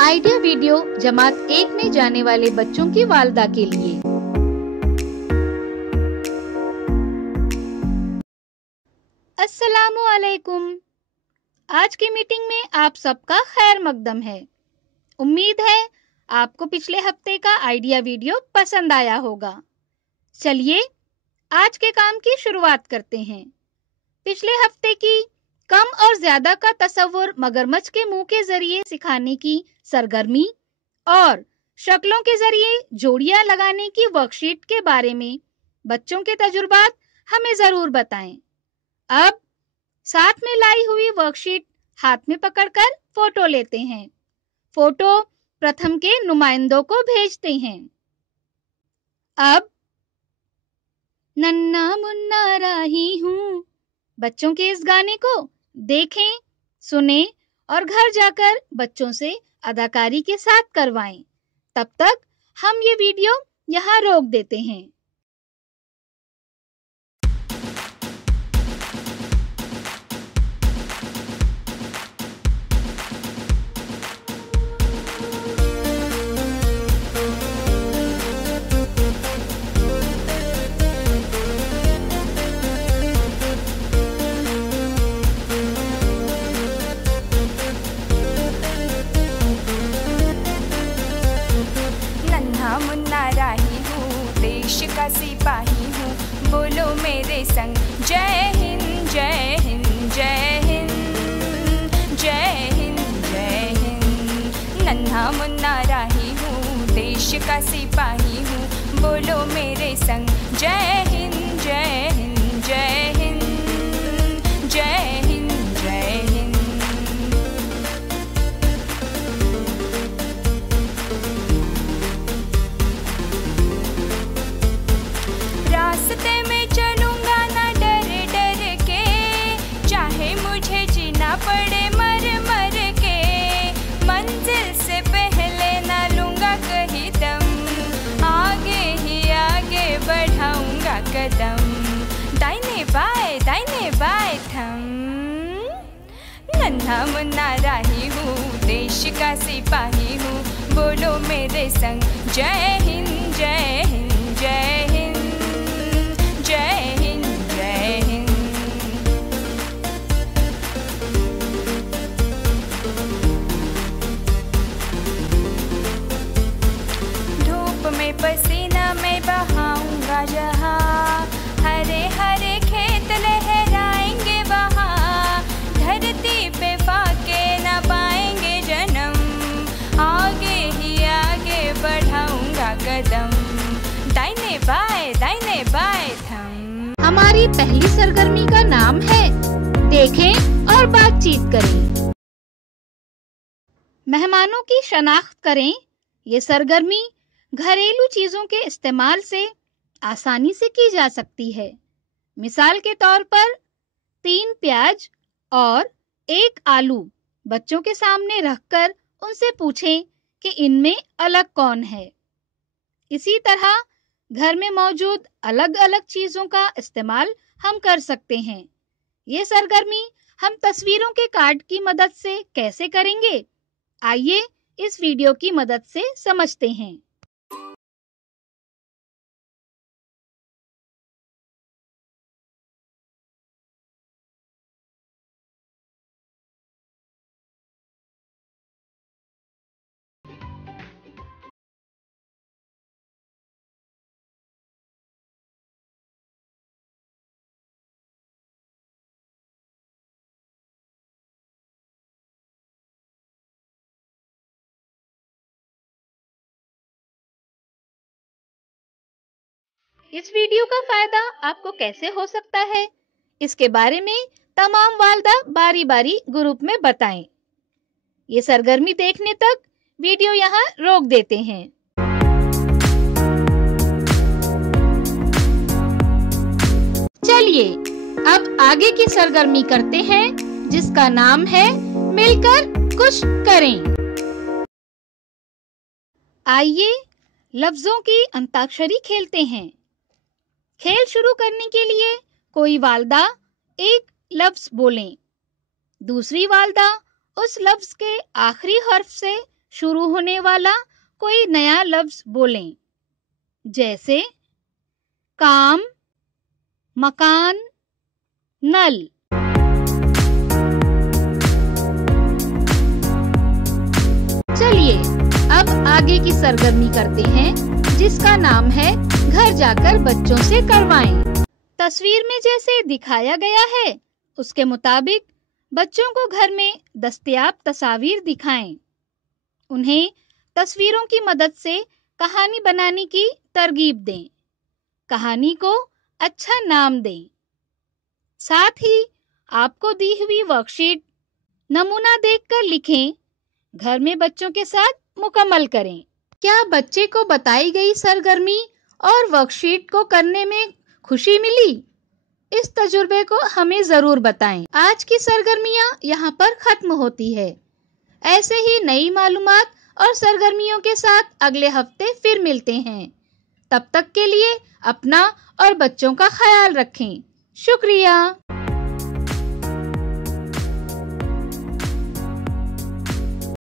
Idea video जमात 1 में जाने वाले बच्चों की वालदा के लिए। अस्सलामु अलैकुम। आज की मीटिंग में आप सबका खैर मकदम है। उम्मीद है आपको पिछले हफ्ते का आइडिया वीडियो पसंद आया होगा। चलिए आज के काम की शुरुआत करते हैं। पिछले हफ्ते की कम और ज्यादा का तसव्वुर मगरमच्छ के मुंह के जरिए सिखाने की सरगर्मी और शक्लों के जरिए जोड़ियां लगाने की वर्कशीट के बारे में बच्चों के तजुर्बात हमें जरूर बताएं। अब साथ में लाई हुई वर्कशीट हाथ में पकड़कर फोटो लेते हैं। फोटो प्रथम के नुमाइंदों को भेजते हैं। अब नन्ना मुन्ना राही हूँ बच्चों के इस गाने को देखें, सुने और घर जाकर बच्चों से अदाकारी के साथ करवाएं। तब तक हम ये वीडियो यहाँ रोक देते हैं। का सिपाही हूँ, बोलो मेरे संग जय हिंद जय हिंद जय हिंद जय हिंद जय हिंद। नन्हा मुन्ना राही हूँ, देश का सिपाही हूँ, बोलो मेरे संग जय हिंद जय हिंद जय हिंद जय हिंद जय हिंद। रास्ते में चलूंगा ना डर डर के, चाहे मुझे जीना पड़े मर मर के, मंजिल से पहले ना लूंगा कहीं दम, आगे ही आगे बढ़ाऊंगा कदम, दाहिने बाएं थम। नन्हा मुन्ना राही हूँ, देश का सिपाही हूँ, बोलो मेरे संग जय हिंद जय हिंद जय हिंद जय हिंद जय हिंद। धूप में पसीना मैं बहाऊंगा जहाँ, हरे हरे खेत लहराएंगे वहाँ, धरती पे फाके न पाएंगे जन्म, आगे ही आगे बढ़ाऊंगा कदम, दाहिने बाएं थम। हमारी पहली सरगर्मी का नाम है देखें और बातचीत करें। मेहमानों की शनाख्त करें। ये सरगर्मी घरेलू चीजों के इस्तेमाल से आसानी से की जा सकती है। मिसाल के तौर पर 3 प्याज और 1 आलू बच्चों के सामने रखकर उनसे पूछें कि इनमें अलग कौन है। इसी तरह घर में मौजूद अलग अलग चीजों का इस्तेमाल हम कर सकते हैं। ये सरगर्मी हम तस्वीरों के कार्ड की मदद से कैसे करेंगे, आइए इस वीडियो की मदद से समझते हैं। इस वीडियो का फायदा आपको कैसे हो सकता है, इसके बारे में तमाम वालदा बारी बारी ग्रुप में बताएं। ये सरगर्मी देखने तक वीडियो यहाँ रोक देते हैं। चलिए अब आगे की सरगर्मी करते हैं, जिसका नाम है मिलकर कुछ करें। आइए लफ्जों की अंताक्षरी खेलते हैं। खेल शुरू करने के लिए कोई वालदा एक लफ्ज बोलें, दूसरी वालदा उस लफ्ज के आखिरी हर्फ से शुरू होने वाला कोई नया लफ्ज बोलें, जैसे काम, मकान, नल। चलिए अब आगे की सरगर्मी करते हैं, जिसका नाम है घर जाकर बच्चों से करवाएं। तस्वीर में जैसे दिखाया गया है उसके मुताबिक बच्चों को घर में दस्तयाब तस्वीर दिखाएं। उन्हें तस्वीरों की मदद से कहानी बनाने की तरगीब दें। कहानी को अच्छा नाम दें। साथ ही आपको दी हुई वर्कशीट नमूना देखकर लिखें। घर में बच्चों के साथ मुकम्मल करें। क्या बच्चे को बताई गई सरगर्मी और वर्कशीट को करने में खुशी मिली? इस तजुर्बे को हमें जरूर बताएं। आज की सरगर्मियां यहाँ पर खत्म होती है। ऐसे ही नई मालूमात और सरगर्मियों के साथ अगले हफ्ते फिर मिलते हैं। तब तक के लिए अपना और बच्चों का ख्याल रखें। शुक्रिया।